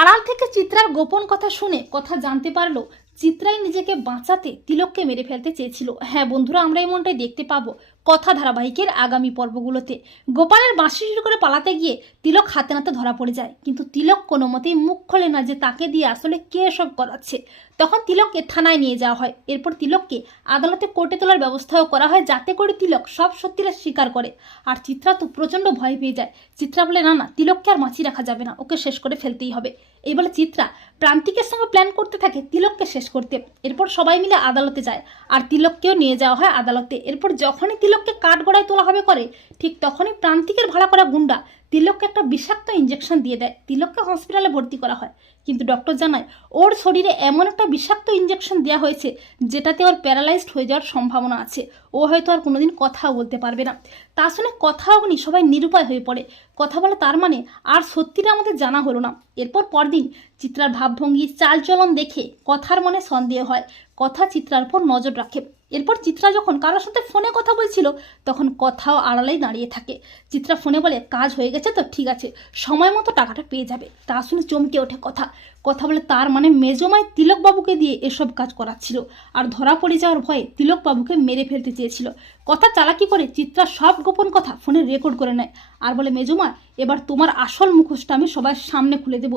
আড়াল থেকে চিত্রার গোপন কথা শুনে কথা জানতে পারলো চিত্রাই নিজেকে বাঁচাতে তিলককে মেরে ফেলতে চেয়েছিল। হ্যাঁ বন্ধুরা, আমরা এমনটাই দেখতে পাবো কথা ধারাবাহিকের আগামী পর্বগুলোতে। গোপালের বাঁশি চুরি করে পালাতে গিয়ে তিলক হাতে নাতে ধরা পড়ে যায়, কিন্তু তিলক কোনো মতেই মুখ খোলে না যে তাকে দিয়ে আসলে কে এসব করাচ্ছে। তখন তিলককে থানায় নিয়ে যাওয়া হয়। এরপর তিলককে আদালতে কোর্টে তোলার ব্যবস্থাও করা হয়, যাতে করে তিলক সব সত্যিটা স্বীকার করে। আর চিত্রা তো প্রচণ্ড ভয় পেয়ে যায়। চিত্রা বলে, না না, তিলককে আর বাঁচিয়ে রাখা যাবে না, ওকে শেষ করে ফেলতেই হবে। এই বলে চিত্রা প্রান্তিকের সঙ্গে প্ল্যান করতে থাকে তিলককে শেষ করতে। এরপর সবাই মিলে আদালতে যায় আর তিলককেও নিয়ে যাওয়া হয় আদালতে। এরপর যখনই তিলককে কাঠগড়ায় তোলা হবে করে, ঠিক তখনই প্রান্তিকের ভাড়া করা গুন্ডা তিলককে একটা বিষাক্ত ইঞ্জেকশন দিয়ে দেয়। তিলককে হসপিটালে ভর্তি করা হয়, কিন্তু ডক্টর জানায় ওর শরীরে এমন একটা বিষাক্ত ইঞ্জেকশন দেওয়া হয়েছে যেটাতে ওর প্যারালাইজড হয়ে যাওয়ার সম্ভাবনা আছে। ও হয়তো আর কোনোদিন কথাও বলতে পারবে না। তা শুনে কথা অগ্নি সবাই নিরুপায় হয়ে পড়ে। কথা বলে তার মানে আর সত্যিটা আমাদের জানা হলো না। এরপর পরদিন চিত্রার ভাবভঙ্গি চালচলন দেখে কথার মনে সন্দেহ হয়। কথা চিত্রার উপর নজর রাখে। এরপর চিত্রা যখন কারোর সাথে ফোনে কথা বলছিল, তখন কথাও আড়ালেই দাঁড়িয়ে থাকে। চিত্রা ফোনে বলে, কাজ হয়ে গেছে তো, ঠিক আছে, সময় মতো টাকাটা পেয়ে যাবে। তা শুনে চমকে ওঠে কথা। কথা বলে তার মানে মেজমাই তিলকবাবুকে দিয়ে এসব কাজ করাচ্ছিল, আর ধরা পড়ে যাওয়ার ভয়ে তিলকবাবুকে মেরে ফেলতে চেয়েছিল। কথা চালাকি করে চিত্রা সব গোপন কথা ফোনে রেকর্ড করে নেয় আর বলে, মেজমা, এবার তোমার আসল মুখোশটা আমি সবার সামনে খুলে দেব।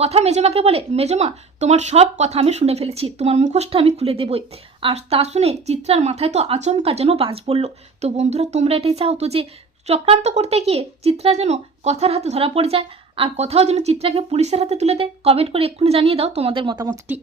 কথা মেজমাকে বলে, মেজমা, তোমার সব কথা আমি শুনে ফেলেছি, তোমার মুখোশটা আমি খুলে দেবই। আর তা শুনে চিত্রার মাথায় তো আচমকা যেন বাজ পড়লো। তো বন্ধুরা, তোমরা এটাই চাও তো যে চক্রান্ত করতে গিয়ে চিত্রা যেন কথার হাতে ধরা পড়ে যায়, আর কথাও যেন চিত্রাকে পুলিশের হাতে তুলে দেয়? কমেন্ট করে এক্ষুনি জানিয়ে দাও তোমাদের মতামতটি।